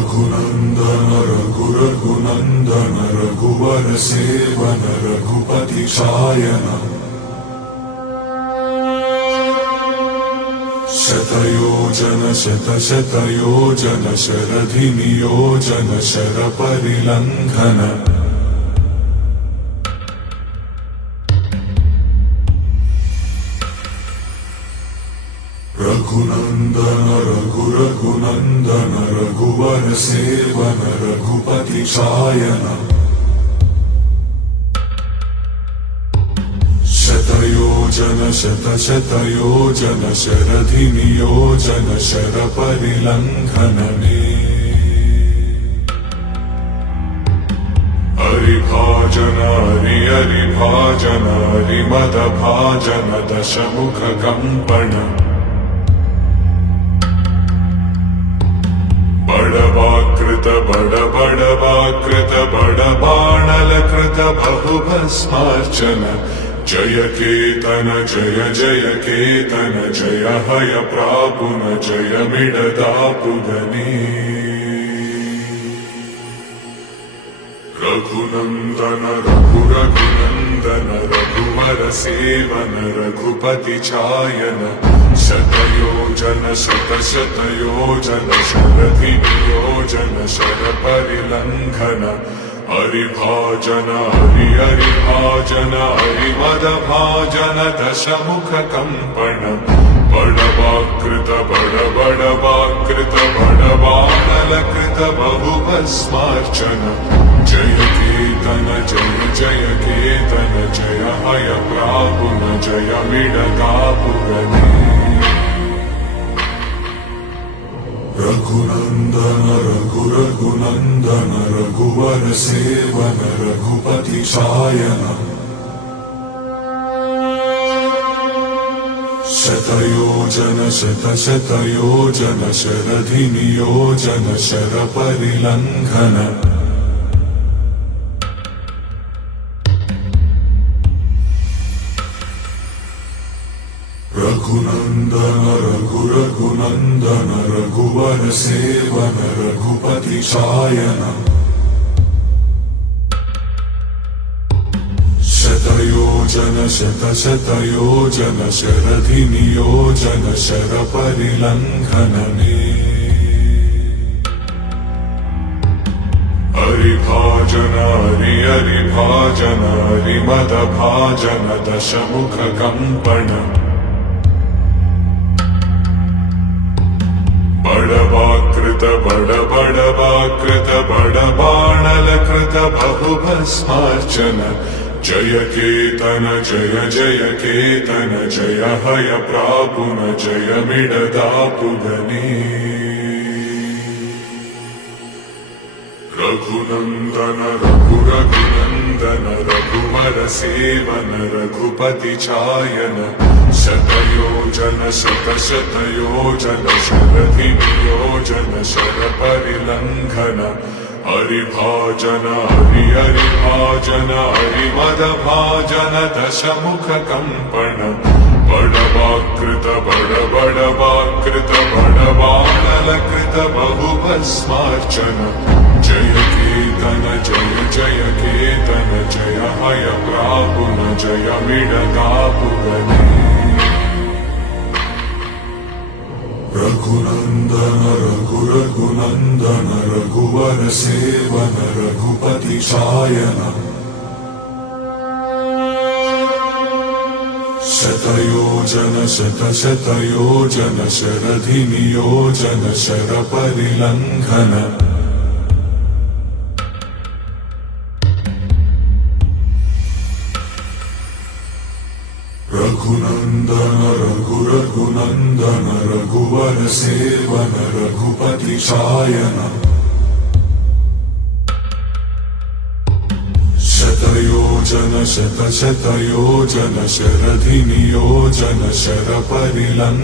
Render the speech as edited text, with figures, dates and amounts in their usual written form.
रघुनन्दन रघुरघुनन्दन रघुवर seven Raghupati Shayan शतयोजन शतशतयोजन शरधि नियोजन शरपरिलङ्घन रघुनन्दन रघुरघुनन्दन रघुवर seven Raghupati Shayan शतयोजन शतशतयोजन शरधि नियोजन शरपरिलङ्घनने हरिभाजन हरिभाजन हरिमदभाजन दशमुख कंपन बड़वाकृत बड़वाकृत बड़बाणलकृत बहुभस्मार्चन जय केतन जय जय केतन जय हय प्रापुन जय मिडदापुगनी रघुनन्दन रघुरघुनन्दन रघुवर सेवन रघुपति चायन शतयोजन शतशतयोजन शरधि नियोजन शरपरिलङ्घन हरिभाजन हरिभाजन हरिमदभाजन दशमुख कंपन बड़वाकृत बड़वाकृत बड़बाणलकृत बहुभस्मार्चन जय केतन जय जय केतन जय हय प्रापुन जय मिडदापुगनी रघुनन्दन रघुरघुनन्दन रघुवर सेवन रघुपति शायन शतयोजन शतशतयोजन शरधि नियोजन शरपरिलङ्घन रघुनन्दन रघुरघुनन्दन रघुवर सेवन रघुपति शायन शतयोजन शतशतयोजन शरधि नियोजन शरपरिलङ्घनने हरिभाजन हरिभाजन हरिमदभाजन दशमुख कंपन बड़वाकृत बड़वाकृत बड़बाणलकृत बहुभस्मार्चन जय केतन जय जय केतन जय हय प्रापुन जय मिडदापुगनी रघुनन्दन रघुरघुनन्दन रघुवर सेवन रघुपति चायन शतयोजन शतशतयोजन शरधि नियोजन शरपरिलङ्घन हरिभाजन हरिभाजन हरिमदभाजन दशमुख कंपन बड़वाकृत बड़वाकृत बड़बाणलकृत बहुभस्मार्चन जय केतन जय जय केतन जय हय प्रापुन जय मिडदापुगनी रघुनन्दन रघुरघुनन्दन रघुवर सेवन रघुपति शायन शतयोजन शतशतयोजन शरधि नियोजन शरपरिलङ्घन रघुनन्दन रघुरघुनन्दन रघुवर सेवन रघुपति शायन शतयोजन शतशतयोजन शरधि नियोजन शरपरिलङ्घनने